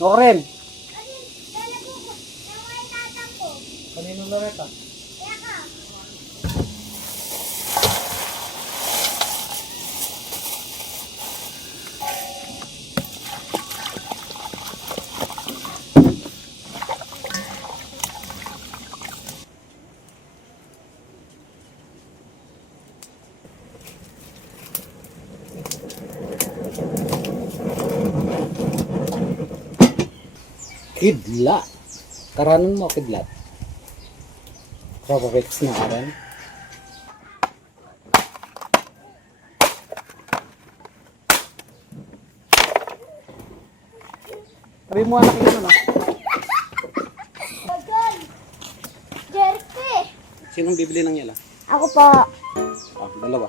Ako rin. Kanino na rin Kidlat. Karanan mo, kidlat. Properix na karan. Sabi mo anak yun, ano? Jerky! Sinong bibili ng yela? Ako po. Dalawa.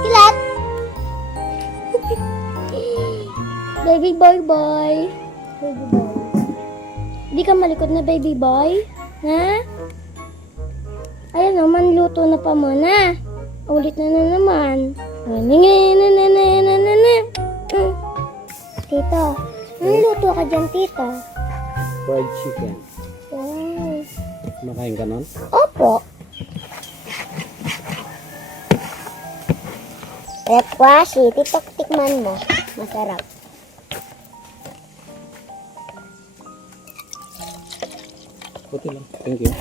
Kilat! Baby boy boy. Baby boy. Hindi ka malikot na baby boy? Ha? Ayan o, manluto na pa muna. Ulit na naman. Tito, luto ka dyan, tito? Fried chicken. Wow. Makain ka nun? Opo. Rekwashi, tikman mo. Masarap. Puti lang. Thank you.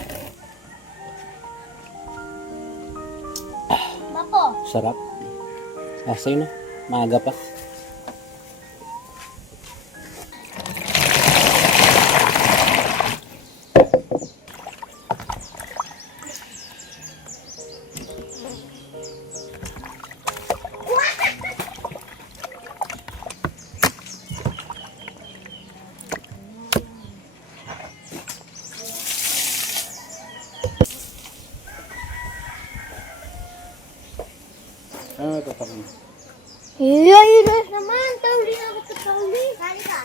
Bako. Sarap. Sa'yo na. Maaga pa. Ito pa lang. Ilayos naman. Tauli na ako sa tauli. Kali ka.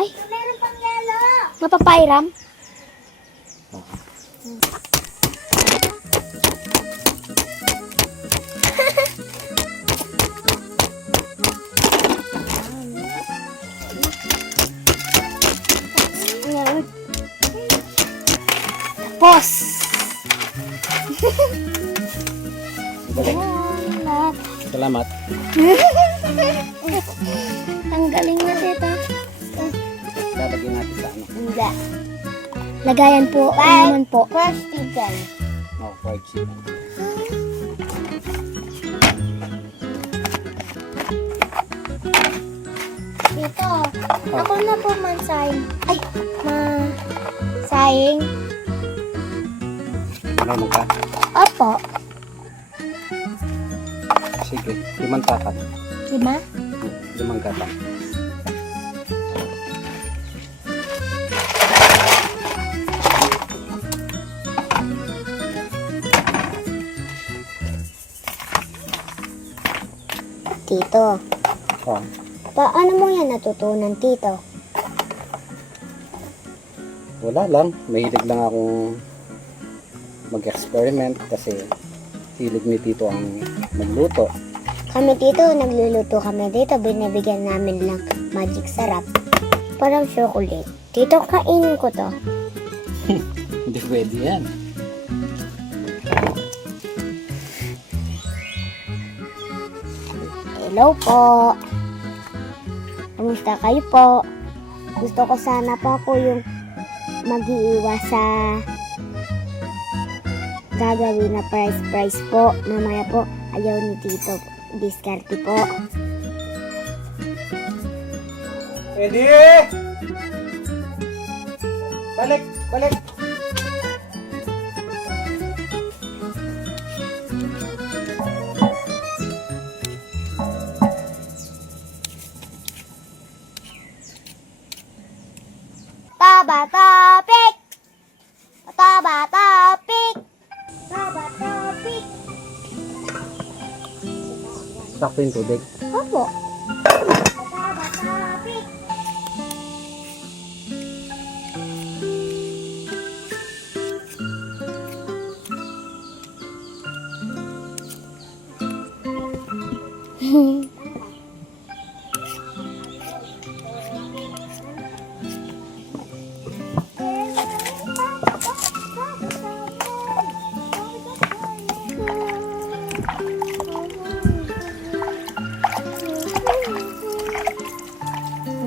Ay. Meron pang yelo. Mapapairam? Tapos. Salamat. Ang galing na dito. Lalagyan natin sa ano. Hindi. Lagayan po. Ano naman po? Fresh chicken. Fried chicken. Dito. Ako na po mansaying. Ay, saying. Ano ka? Opo. Sige. 5 tapat. 5? 5 tapat. Tito, Oh. paano mo yan natutunan, Tito? Wala lang. Mahilig lang akong mag-experiment kasi hilig ni Tito ang magluto. Kami, Tito, nagluluto kami dito. Binibigyan namin lang magic sarap. Parang chocolate. Tito, kainin ko to. Hindi pwede yan. Hello po. Kamusta kayo po? Gusto ko sana po ako yung mag-iiwas sa gagawin na price po. Mamaya po, ayaw ni Tito. Diskarte po. Eddie! Balik! Balik! Sakto yung tubig. Opo.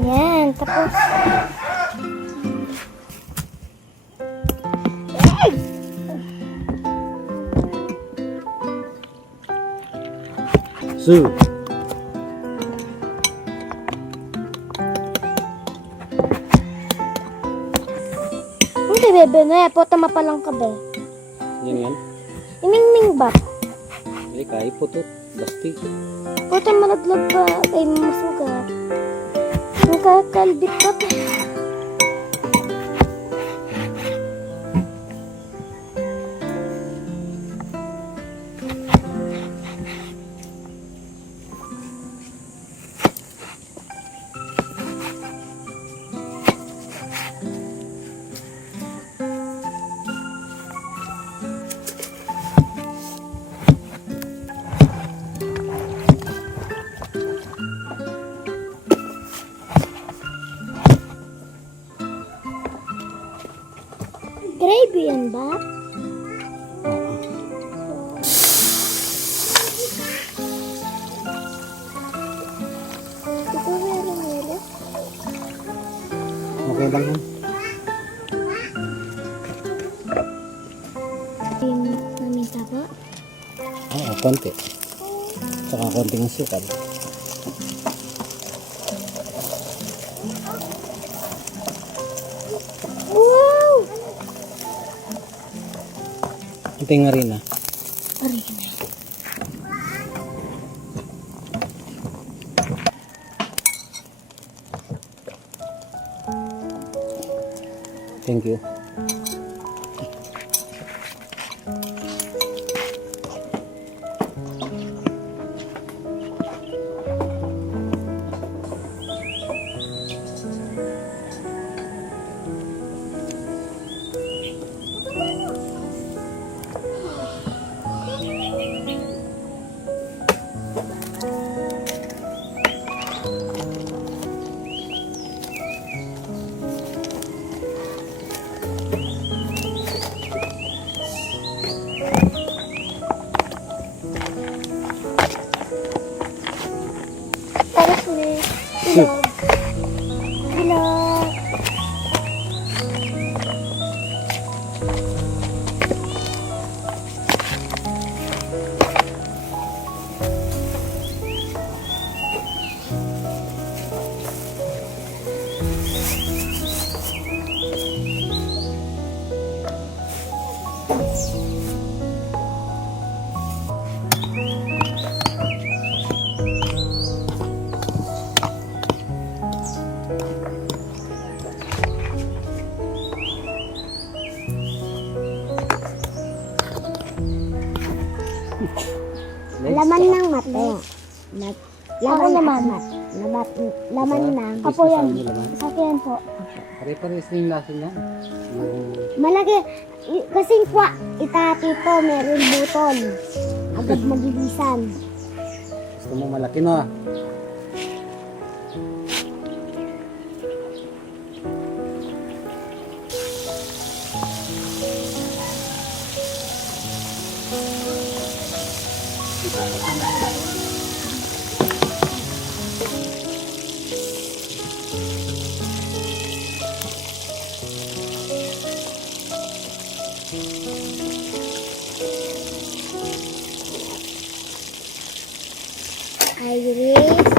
Yan, tapos. Sue. Hindi, bebe, na. Pota mapalang ka, be. Yan yan. Imingming ba? Ay, kaya putot. Basti. Pota malaglag ba? Ay, masugat. Nakakalbit ka pa. Gravy yan ba? Ito meron. Okay lang yan. Yung naminta po. Oo, konti. Saka konting asukal. Wow! Konting harina. Arina. Thank you. Tapos may ilog. Ilog. Laman ng mate. Laman naman. Laman ng. Apo yan. Sa akin po. Pare-pares na yung lasa niya. Malaki. Kasing kwa. Itati po, meron butol. Agad magigisan. Gusto mo malaki no? Iris.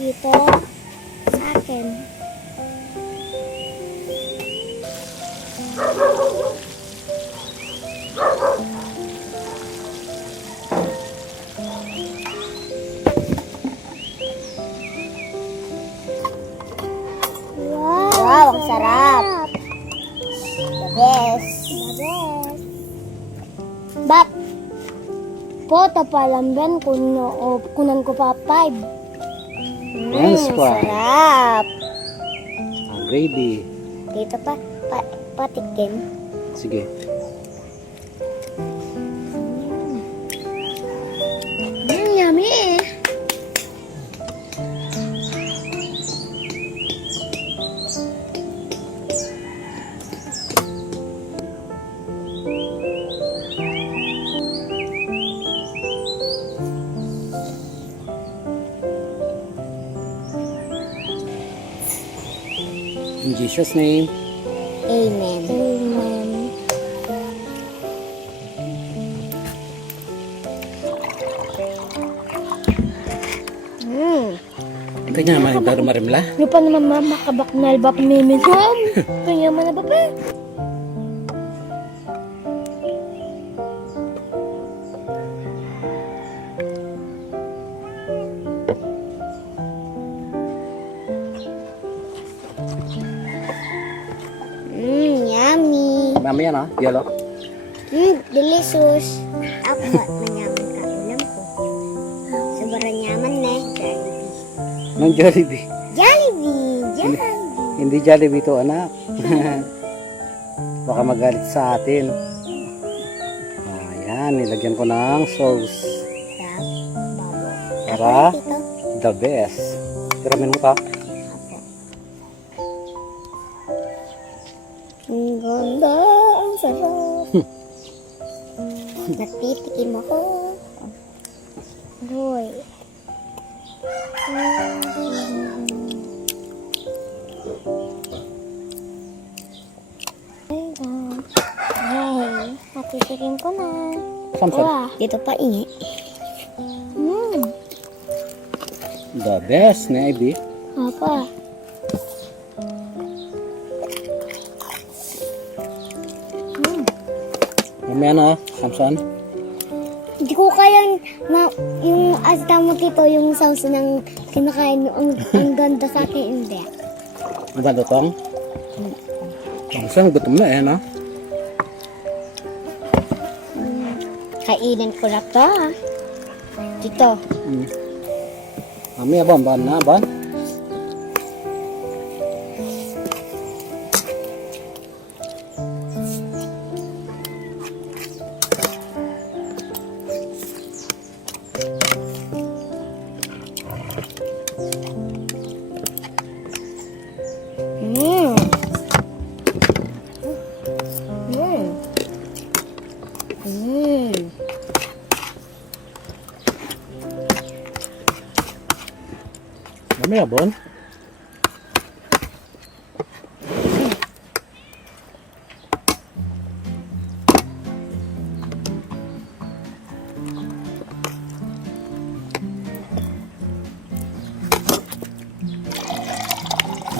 Dito. Sa akin. Wow, ang sarap. The best. The best. Bap. po, tapalamban, kunan ko pa 5. French fry. Sarap. Gravy. Dito patikim. Sige. Yummy. In Jesus' name. Amen. Amen. Kanya naman yung marimla. Ano pa naman makabaknal ba pamimisom? Kanya man na ba ba? Yummy. Mamaya na, yellow. Delicious. Ako ba, manyaman ka ulam ko. Sobrang yaman na Jollibee. Nang Jollibee. Jollibee! Hindi Jollibee to, anak. Baka magalit sa atin. Ayan, nilagyan ko ng sauce. Sarap. Babo. Para Ito. the best. Tiramin mo ka. Apo. Ang ganda. Ang sarap. Natitikim ako. Roy. Hey, natitikim ko na. Samson. Wah, dito pa ingi. The best na Ivy. Apa? Mamaya na, Samson. Hindi ko kaya yung asta mo tito, yung sauce ng kinakain mo, ang ganda sa akin, hindi. Ang ba lutong? Samson, gutom na eh, no? Kainin ko na to, ha? Dito. Mamaya ba, ban na, ban? Mamaya, bon?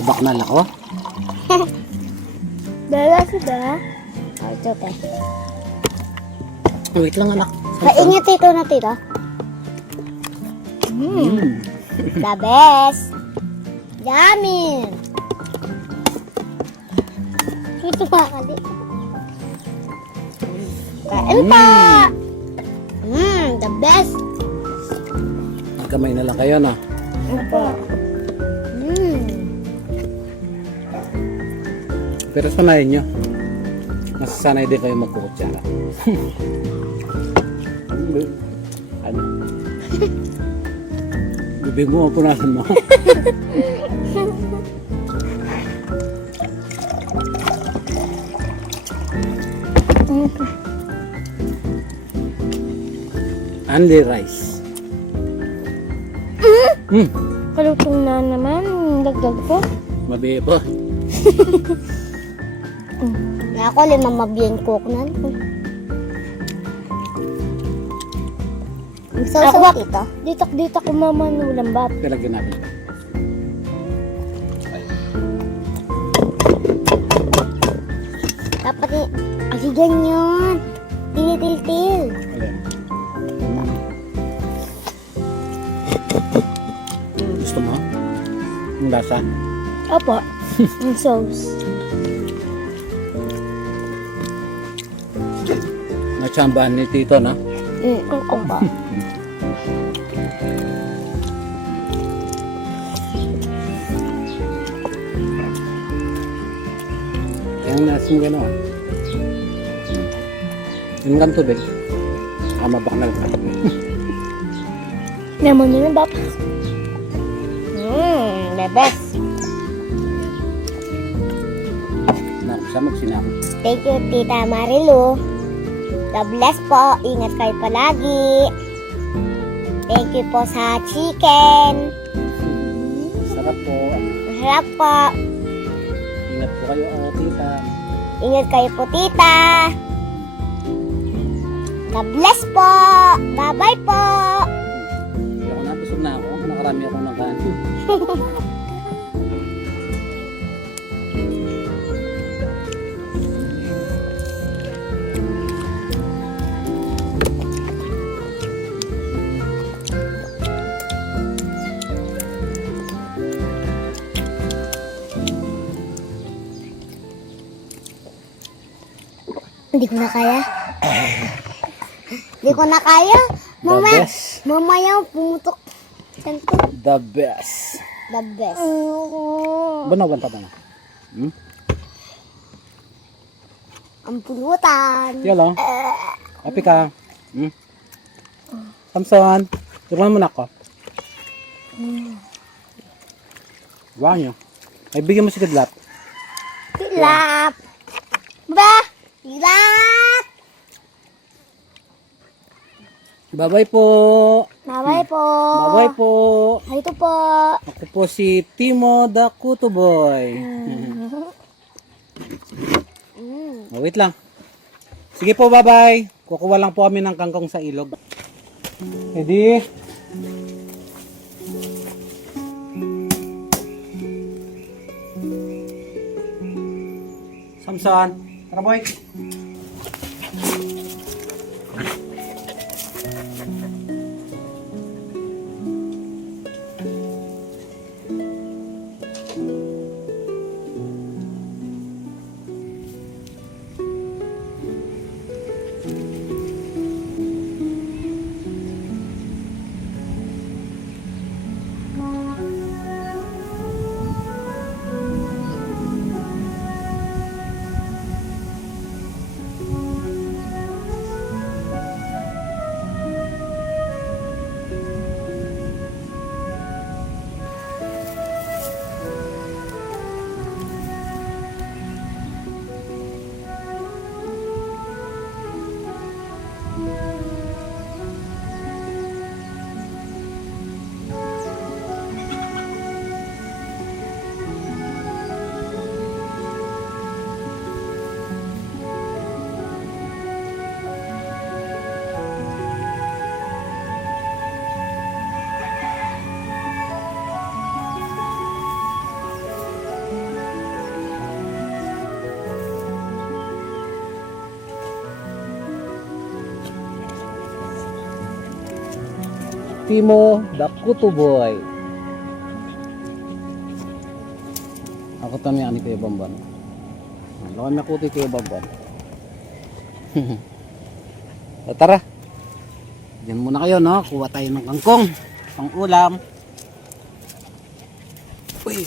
Baknal ako. Dala sudah. Oh, ito te. Wait lang, anak. Kainit ito na tito. The best. Yummy. Ito pa kali. Kain pa. The best. Kamay na lang kayo, no? Ito. Pero sanayin nyo. Masasanay din kayo magkukutsara. Ano? Bibig mo, punasan mo. Only rice. Kalutong na naman. Dagdag ko. Mabihi po. Na ako, 5 mabiyang cook na. Sausaw dito. Dito ko mamanulang bat. Talagyan natin. Dapat ay ganyan. Tinitil-til. Ayan. Gusto mo? Ang lasa? Opo. Ang sauce. Natsambahan ni Tito, no? Ako ba? Yang nasin gano'n. Yung kan tubig. Mabaknal ka. Naman yun, Bap. The best. Siya magsinako. Thank you, Tita Marilu. God bless po. Ingat kayo palagi. Thank you po sa chicken. Sarap po. Masarap po. Ingat po kayo, tita. Ingat kayo po, Tita. God bless po. Bye-bye po. Hindi ako nabusog na ako. Nakarami ako ng kanin. Hindi ko na kaya. Hindi ko na kaya. Mamaya, best. mamaya pumutok. Saan ko? The best. The best. Banawan pa na. Hmm? Ang pulutan. Yolo. Happy ka. Hmm? Samson. Turuan mo na ako. Wow nyo. Ay, bigyan mo si Kidlat. Hilap. Ba? Hilap. Bye-bye po. Bye-bye po. Bye-bye po. Ito po. Ako po si Timo the Kuto Boy. Oh, wait lang. Sige po, bye-bye. Kukuha lang po kami ng kangkong sa ilog. Eddie. Samson. Tara boy. Timo the Kuto Boy. Ako tami ani kayo Bamban. Lawan na kuti kayo Bamban. O, tara. Diyan muna kayo, no? Kuha tayo ng kangkong. Pang ulam. Uy.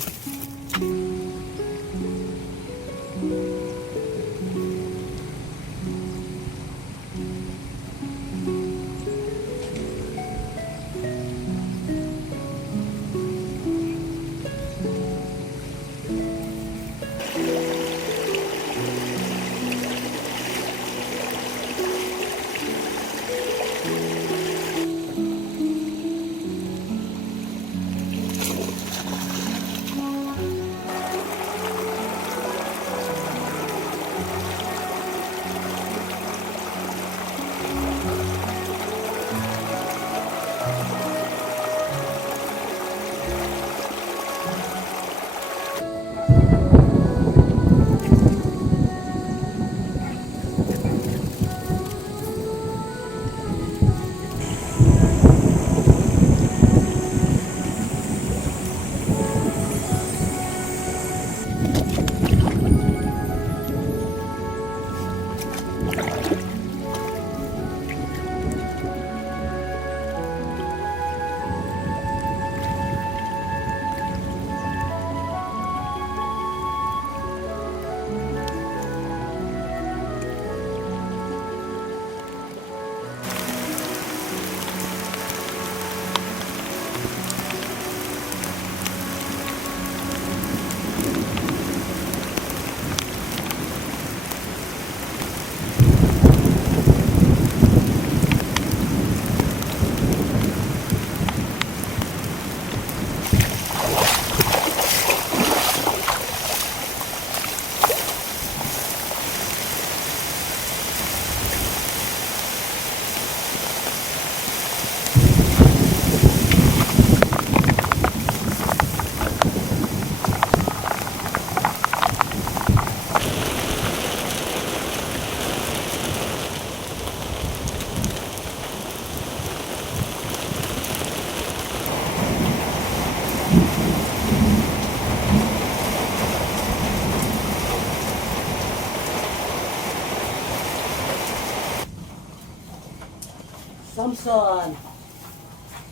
Samson!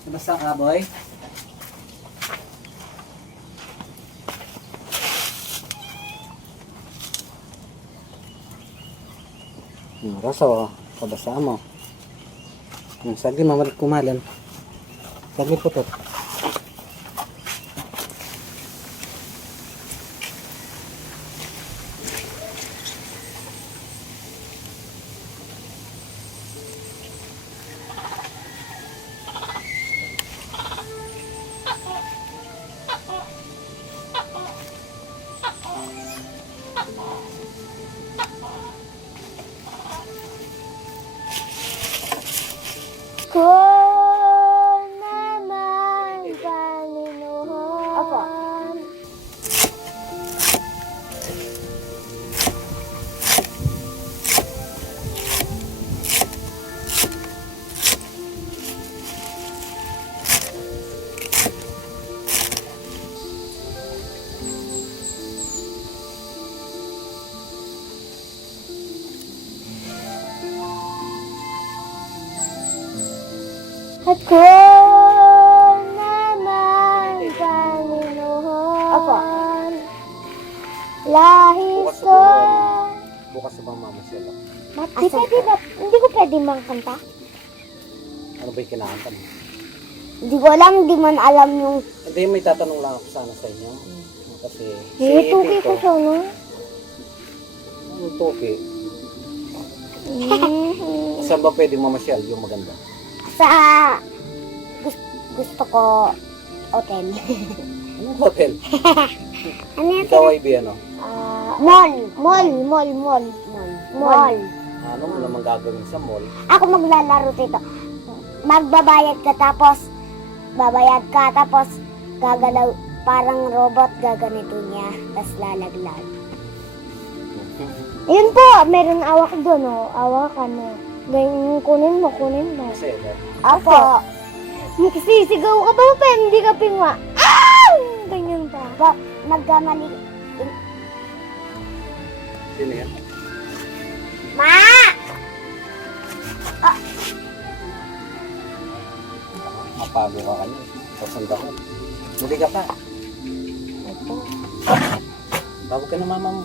Nabasa ka, boy? Raso, kabasa mo. Sagli mamalik kumalan. Sagli putot. Kung naman, Panginoon. Opo. At kung naman, Panginoon. Opo. Lahis ko. Bukas sa bang mama sila. Hindi ko pwede makanta. Ano ba yung kinakanta mo? Hindi ko alam, hindi man alam yung... Hindi, may tatanong lang ako sana sa inyo. Kasi Tuki ko siya, no? Anong toki? Saan ba pwede mamasyal yung maganda? Sa... Gusto ko... Hotel. Anong hotel? Ano yan? Ikaw ay ano? Mall. Ano mo naman gagawin sa mall? Ako maglalaro dito. Magbabayad ka tapos gagalaw parang robot gaganito niya tapos lalaglag. Ayun po, meron awak doon oh. Awakan mo. Ganyan kunin mo. Kasi ito. Apo. Magsisigaw ka ba pa hindi ka pingwa? Ah! Ganyan pa. Nagkamali. Sino yan? Ma! Mapago ka kanya. Pasanda ko. Muli ka pa. Bago ka na mama mo.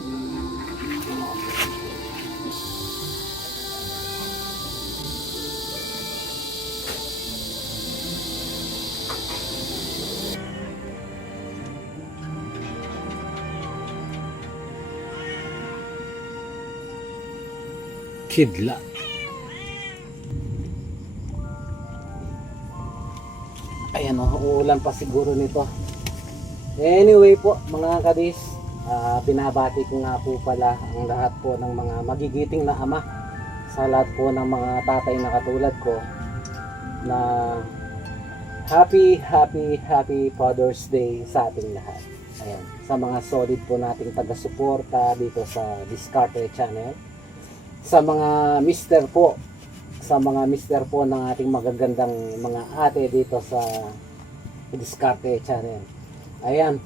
Kidlat. Ayan o, uulan pa siguro nito. Anyway po, mga kadis, binabati ko nga po pala ang lahat po ng mga magigiting na ama sa lahat po ng mga tatay na katulad ko na happy Father's Day sa ating lahat. Ayan, sa mga solid po nating taga-suporta dito sa Diskarte Channel. Sa mga mister po ng ating magagandang mga ate dito sa Diskarte Channel. Ayan,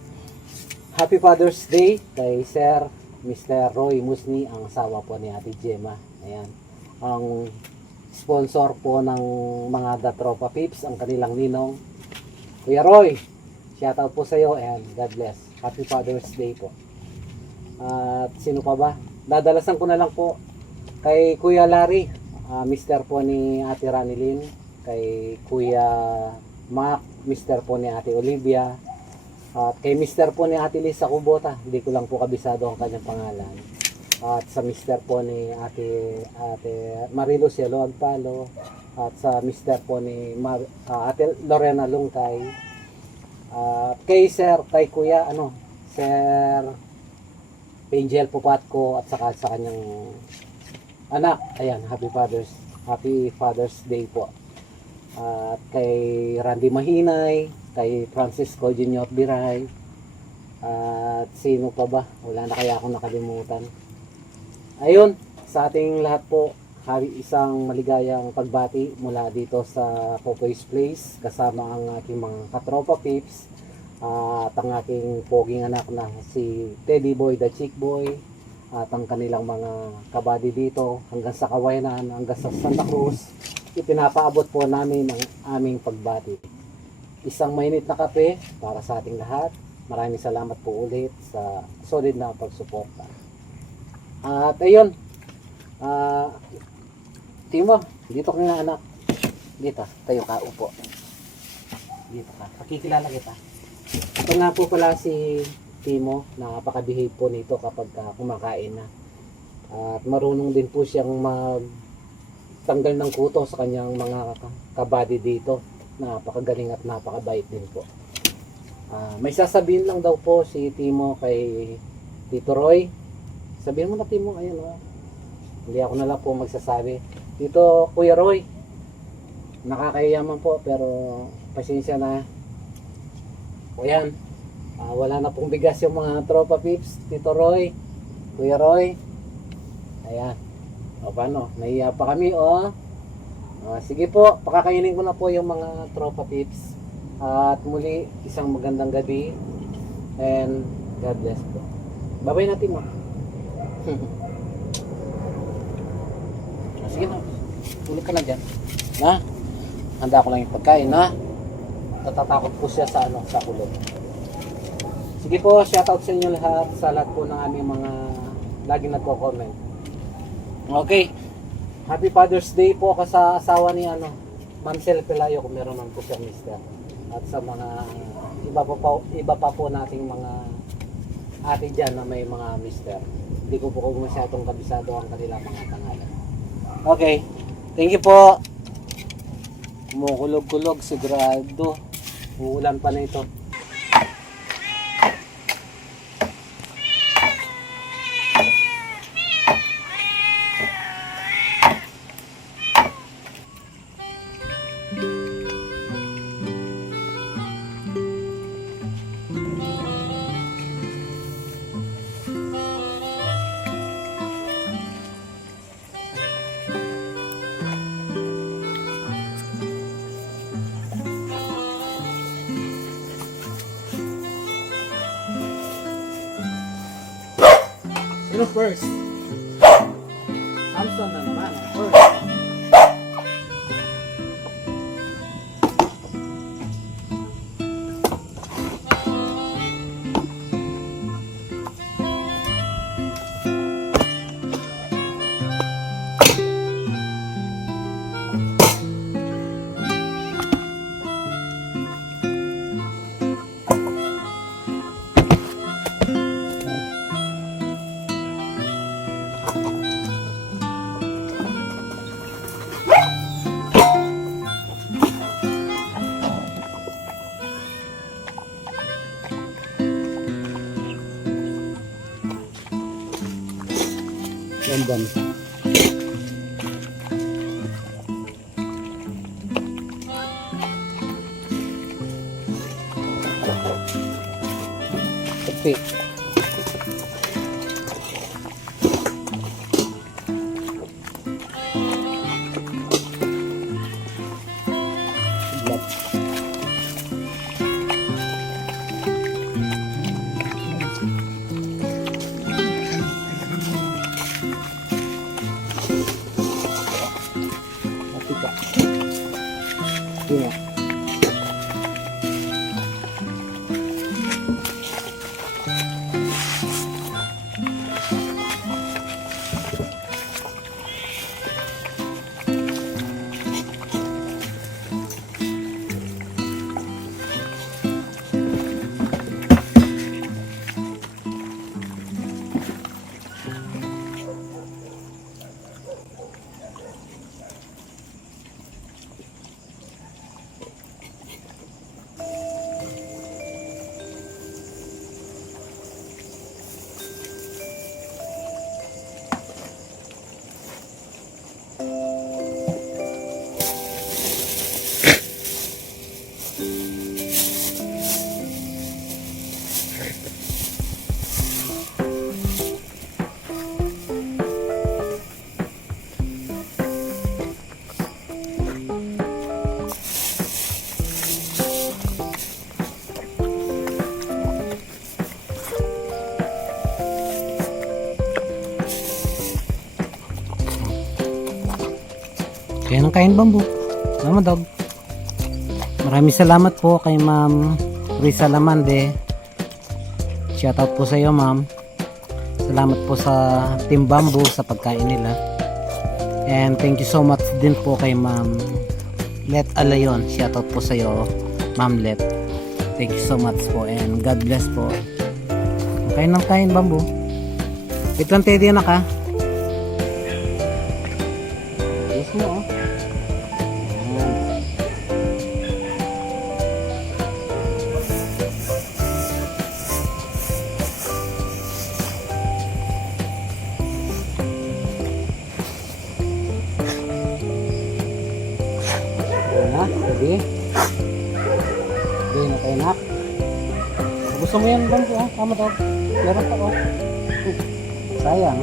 Happy Father's Day kay Sir Mr. Roy Musni, ang asawa po ni Ate Gemma. Ayan, ang sponsor po ng mga The Tropa Pips, ang kanilang ninong Kuya Roy. Shoutout po sa iyo and God bless. Happy Father's Day po. At sino pa ba? Dadalasan ko na lang po kay Kuya Larry, mister po ni Ate Ranilyn, kay Kuya Mac, mister po ni Ate Olivia, at kay mister po ni Ate Lisa Kubota, hindi ko lang po kabisado ang kanyang pangalan. At sa mister po ni Ate Marilo Cielo Agpalo, at sa mister po ni Ate Lorena Lungkay, at kay Kuya Sir Angel Pupatko, at saka sa kanyang anak. Ayan, Happy Father's Day po. At kay Randy Mahinay, kay Francisco Junior Biray, at sino pa ba? Wala na kaya akong nakalimutan. Ayun, sa ating lahat po, isang maligayang pagbati mula dito sa Popoy's Place kasama ang aking mga katropa pips, at ang aking poging anak na si Teddy Boy the Chick Boy, at ang kanilang mga kabady dito hanggang sa Kawayanan, hanggang sa Santa Cruz, ipinapaabot po namin ang aming pagbati. Isang mainit na kape para sa ating lahat. Maraming salamat po ulit sa solid na pagsuporta. At ayun, Timo, dito ka na anak. Dito, tayo ka, upo. Dito ka, pakikilala kita. Ito nga po pala si Timo, napaka-behave po nito kapag kumakain na. At marunong din po siyang magtanggal ng kuto sa kanyang mga kabady dito. Napakagaling at napakabait din po. May sasabihin lang daw po si Timo kay Tito Roy. Sabihin mo na Timo, ayun o. Hindi ako na lang po magsasabi. Dito Kuya Roy, nakakayaman po pero pasensya na. O yan, wala na pong bigas yung mga tropa pips. Tito Roy, Kuya Roy. Ayan. O paano? Nahiya pa kami o. Sige po, pakakainin ko na po yung mga tropa pips. At muli, isang magandang gabi. And God bless po. Bye-bye natin mo. Sige na. Tulog ka na dyan. Na? Handa ko lang yung pagkain na. Natatakot po siya sa sa kulog. Sige po, shoutout sa inyo lahat. Sa lahat po ng aming mga laging nagko-comment. Okay. Happy Father's Day po ka sa asawa ni Mansel Pelayo kung meron man po siya mister. At sa mga iba pa po nating mga ate dyan na may mga mister. Hindi ko po masyadong kabisado ang kanilang mga pangalan. Okay. Thank you po. Kumukulog-kulog sigurado. Uulan pa na ito. Sino first? Samson na naman. First. Ganda. Okay. Yeah. Kaya ng kain bambu. Mama dog. Maraming salamat po kay Ma'am Risa Lamande. Shoutout po sa iyo, ma'am. Salamat po sa Team Bamboo sa pagkain nila. And thank you so much din po kay Ma'am Let Alayon. Shoutout po sa iyo, Ma'am Let. Thank you so much po and God bless po. Kain ng kain, Bamboo. Wait lang, Teddy, anak ha. Yes mo, oh. Ayan. Ayan na, Teddy. Ayan na kayo, anak. Gusto mo yan, Bamboo, ha? Tama daw. Meron pa, oh. Sayang.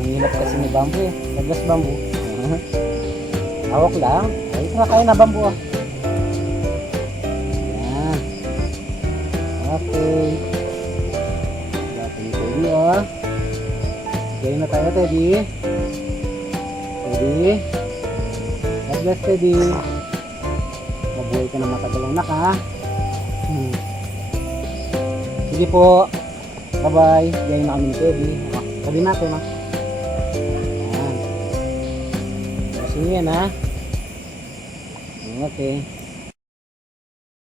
Ang hirap kasi ni Bamboo eh. Naglas Bamboo. Hawak lang. Ay, kaya na Bamboo ah. Ayan. Okay. Dapat ni Teddy ah. Gaya na tayo, Teddy. Teddy. God bless, Teddy. Mabuhay ka na matagal anak ha. Sige po. Bye-bye. Diyan na kami ni Teddy. Sabi natin ha. Ayan. Sige yan ha. Okay.